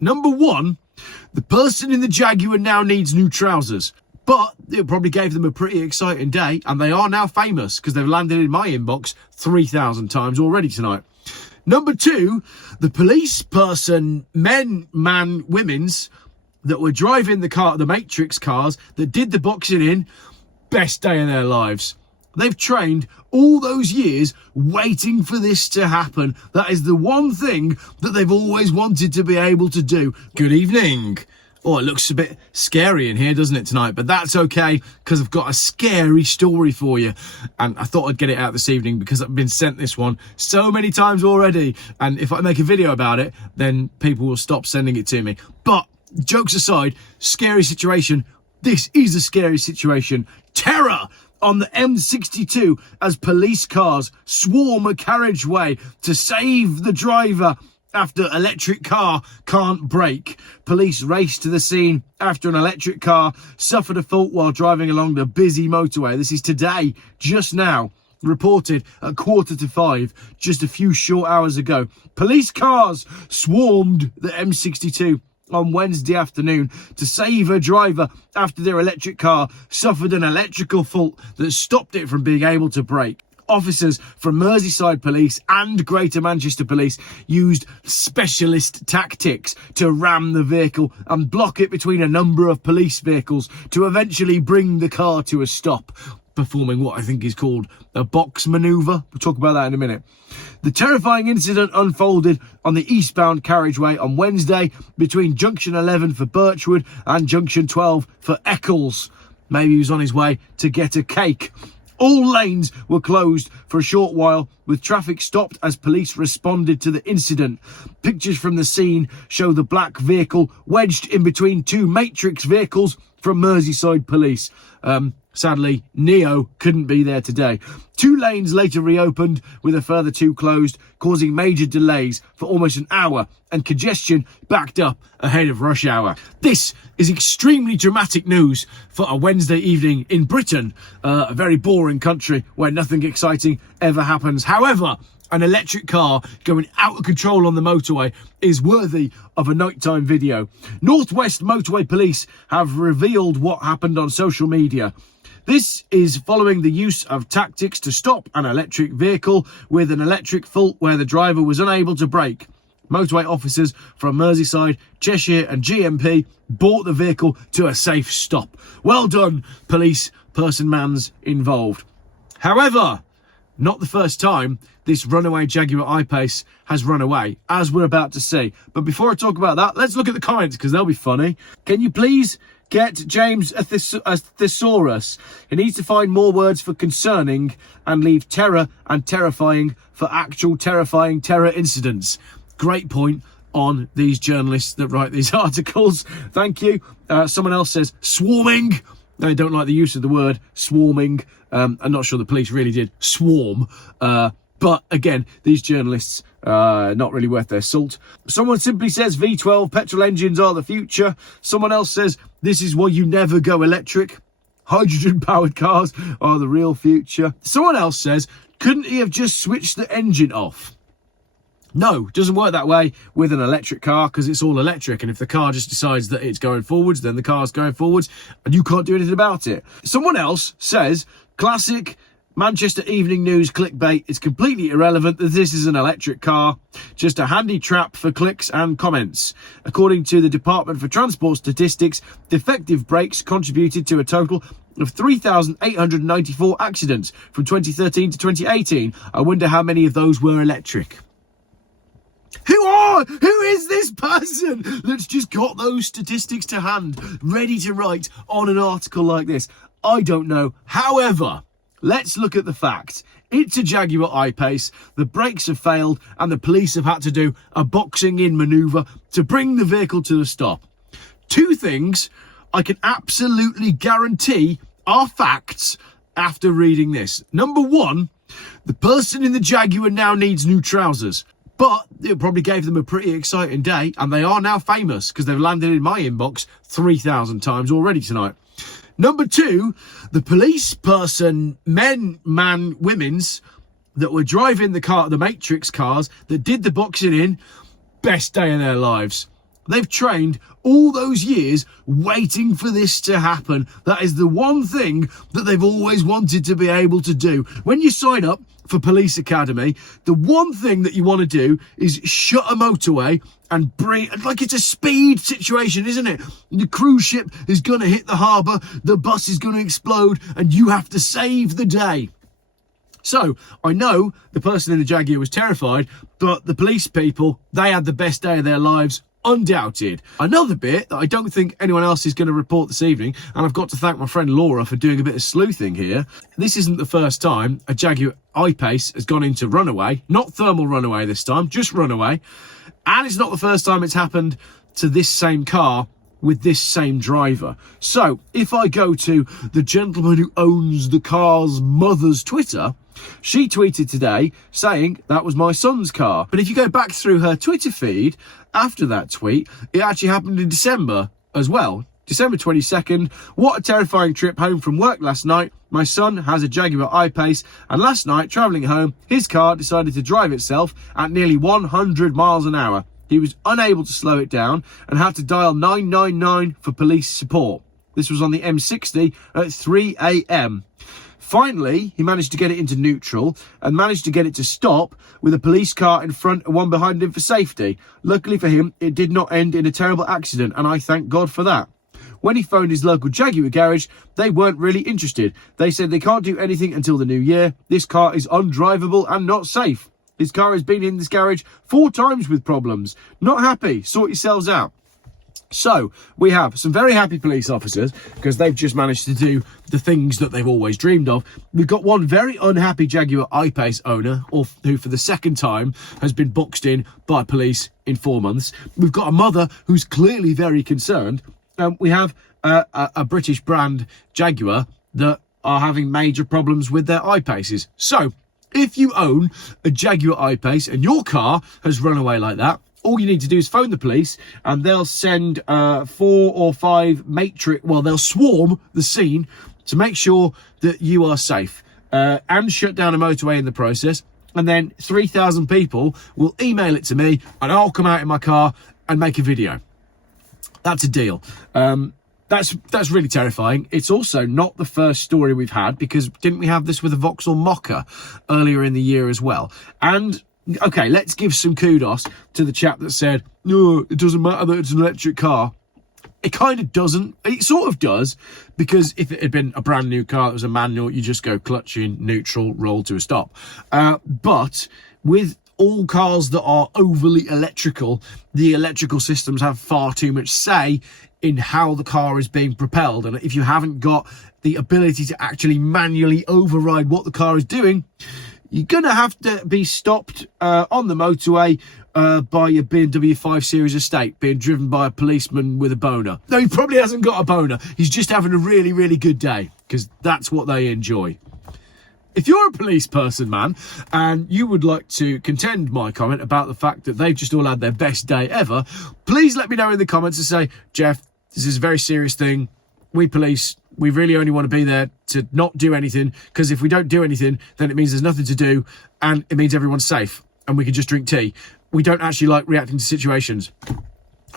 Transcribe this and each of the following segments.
Number one, the person in the Jaguar now needs new trousers. But it probably gave them a pretty exciting day, and they are now famous because they've landed in my inbox 3,000 times already tonight. Number two, the police person, women's, that were driving the Matrix cars that did the boxing in, best day of their lives. They've trained all those years waiting for this to happen. That is the one thing that they've always wanted to be able to do. Good evening. Oh, it looks a bit scary in here, doesn't it, tonight? But that's okay, because I've got a scary story for you. And I thought I'd get it out this evening because I've been sent this one so many times already. And if I make a video about it, then people will stop sending it to me. But jokes aside, scary situation. This is a scary situation. Terror on the M62 as police cars swarm a carriageway to save the driver after electric car can't brake. Police raced to the scene after an electric car suffered a fault while driving along the busy motorway. This is today, just now, reported at 4:45, just a few short hours ago. Police cars swarmed the M62 on Wednesday afternoon to save a driver after their electric car suffered an electrical fault that stopped it from being able to brake. Officers from Merseyside Police and Greater Manchester Police used specialist tactics to ram the vehicle and block it between a number of police vehicles to eventually bring the car to a stop, performing what I think is called a box manoeuvre. We'll talk about that in a minute. The terrifying incident unfolded on the eastbound carriageway on Wednesday between Junction 11 for Birchwood and Junction 12 for Eccles. Maybe he was on his way to get a cake. All lanes were closed for a short while, with traffic stopped as police responded to the incident. Pictures from the scene show the black vehicle wedged in between two Matrix vehicles from Merseyside Police. Sadly, Neo couldn't be there today. 2 lanes later reopened, with a further 2 closed, causing major delays for almost an hour and congestion backed up ahead of rush hour. This is extremely dramatic news for a Wednesday evening in Britain, a very boring country where nothing exciting ever happens. However, an electric car going out of control on the motorway is worthy of a nighttime video. Northwest Motorway Police have revealed what happened on social media. This is following the use of tactics to stop an electric vehicle with an electric fault where the driver was unable to brake. Motorway officers from Merseyside, Cheshire and GMP brought the vehicle to a safe stop. Well done, police person-mans involved. However, not the first time this runaway Jaguar I-PACE has run away, as we're about to see. But before I talk about that, let's look at the comments because they'll be funny. Can you please get James a thesaurus? He needs to find more words for concerning and leave terror and terrifying for actual terrifying terror incidents. Great point on these journalists that write these articles. Thank you. Someone else says swarming. They don't like the use of the word swarming. I'm not sure the police really did swarm. But again, these journalists not really worth their salt. Someone simply says V12 petrol engines are the future. Someone else says this is why you never go electric. Hydrogen powered cars are the real future. Someone else says, couldn't he have just switched the engine off? No, it doesn't work that way with an electric car because it's all electric. And if the car just decides that it's going forwards, then the car's going forwards and you can't do anything about it. Someone else says, classic Manchester Evening News clickbait. It's completely irrelevant that this is an electric car, just a handy trap for clicks and comments. According to the Department for Transport Statistics, defective brakes contributed to a total of 3,894 accidents from 2013 to 2018. I wonder how many of those were electric. Who is this person that's just got those statistics to hand, ready to write on an article like this? I don't know. However, let's look at the fact. It's a Jaguar I-PACE, the brakes have failed and the police have had to do a boxing in manoeuvre to bring the vehicle to a stop. 2 things I can absolutely guarantee are facts after reading this. Number 1, the person in the Jaguar now needs new trousers. But it probably gave them a pretty exciting day, and they are now famous because they've landed in my inbox 3,000 times already tonight. Number 2, the police person, women's, that were driving the Matrix cars that did the boxing in, best day of their lives. They've trained all those years waiting for this to happen. That is the one thing that they've always wanted to be able to do. When you sign up for Police Academy, the one thing that you want to do is shut a motorway and bring, like it's a speed situation, isn't it? The cruise ship is going to hit the harbour, the bus is going to explode, and you have to save the day. So I know the person in the Jaguar was terrified, but the police people, they had the best day of their lives. Undoubted. Another bit that I don't think anyone else is going to report this evening, and I've got to thank my friend Laura for doing a bit of sleuthing here. This isn't the first time a Jaguar iPACE has gone into runaway, not thermal runaway this time, just runaway. And it's not the first time it's happened to this same car with this same driver. So if I go to the gentleman who owns the car's mother's Twitter, she tweeted today saying that was my son's car. But if you go back through her Twitter feed after that tweet, it actually happened in December as well. December 22nd, what a terrifying trip home from work last night. My son has a Jaguar I-Pace, and last night, travelling home, his car decided to drive itself at nearly 100 miles an hour. He was unable to slow it down and had to dial 999 for police support. This was on the M60 at 3 a.m. Finally, he managed to get it into neutral and managed to get it to stop with a police car in front and one behind him for safety. Luckily for him, it did not end in a terrible accident, and I thank God for that. When he phoned his local Jaguar garage, they weren't really interested. They said they can't do anything until the new year. This car is undrivable and not safe. His car has been in this garage 4 times with problems. Not happy. Sort yourselves out. So we have some very happy police officers because they've just managed to do the things that they've always dreamed of. We've got one very unhappy Jaguar I-Pace owner who for the second time has been boxed in by police in 4 months. We've got a mother who's clearly very concerned. We have a British brand Jaguar that are having major problems with their I-Paces. So if you own a Jaguar I-Pace and your car has run away like that, all you need to do is phone the police and they'll send 4 or 5 they'll swarm the scene to make sure that you are safe and shut down a motorway in the process. And then 3,000 people will email it to me and I'll come out in my car and make a video. That's a deal. That's really terrifying. It's also not the first story we've had, because didn't we have this with a Vauxhall Mocha earlier in the year as well? And okay, let's give some kudos to the chap that said, no, it doesn't matter that it's an electric car. It kind of doesn't. It sort of does, because if it had been a brand new car that was a manual, you just go clutch in, neutral, roll to a stop. But with all cars that are overly electrical, the electrical systems have far too much say in how the car is being propelled. And if you haven't got the ability to actually manually override what the car is doing, you're going to have to be stopped on the motorway by your BMW 5 Series estate being driven by a policeman with a boner. No, he probably hasn't got a boner. He's just having a really, really good day, because that's what they enjoy. If you're a police person, man, and you would like to contend my comment about the fact that they've just all had their best day ever, please let me know in the comments and say, Geoff, this is a very serious thing. We police, we really only want to be there to not do anything, because if we don't do anything, then it means there's nothing to do, and it means everyone's safe, and we can just drink tea. We don't actually like reacting to situations.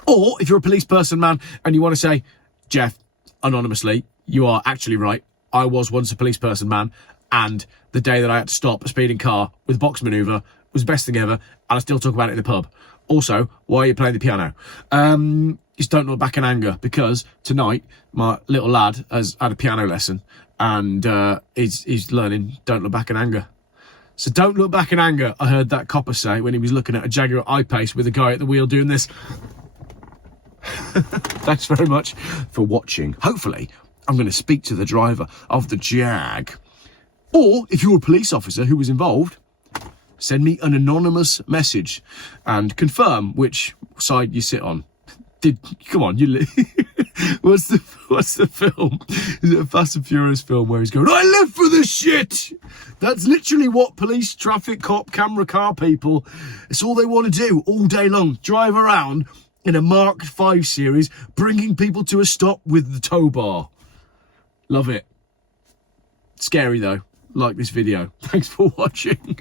Or if you're a police person, man, and you want to say, Geoff, anonymously, you are actually right. I was once a police person, man, and the day that I had to stop a speeding car with box manoeuvre was the best thing ever, and I still talk about it in the pub. Also, why are you playing the piano? Just don't look back in anger, because tonight my little lad has had a piano lesson and he's learning don't look back in anger. So don't look back in anger, I heard that copper say when he was looking at a Jaguar I-Pace with a guy at the wheel doing this. Thanks very much for watching. Hopefully, I'm going to speak to the driver of the Jag. Or, if you're a police officer who was involved, send me an anonymous message and confirm which side you sit on. Come on, what's the film? Is it a Fast and Furious film where he's going, I live for this shit? That's literally what police, traffic cop, camera car people, it's all they want to do all day long. Drive around in a Mark 5 Series, bringing people to a stop with the tow bar. Love it. Scary though. Like this video. Thanks for watching.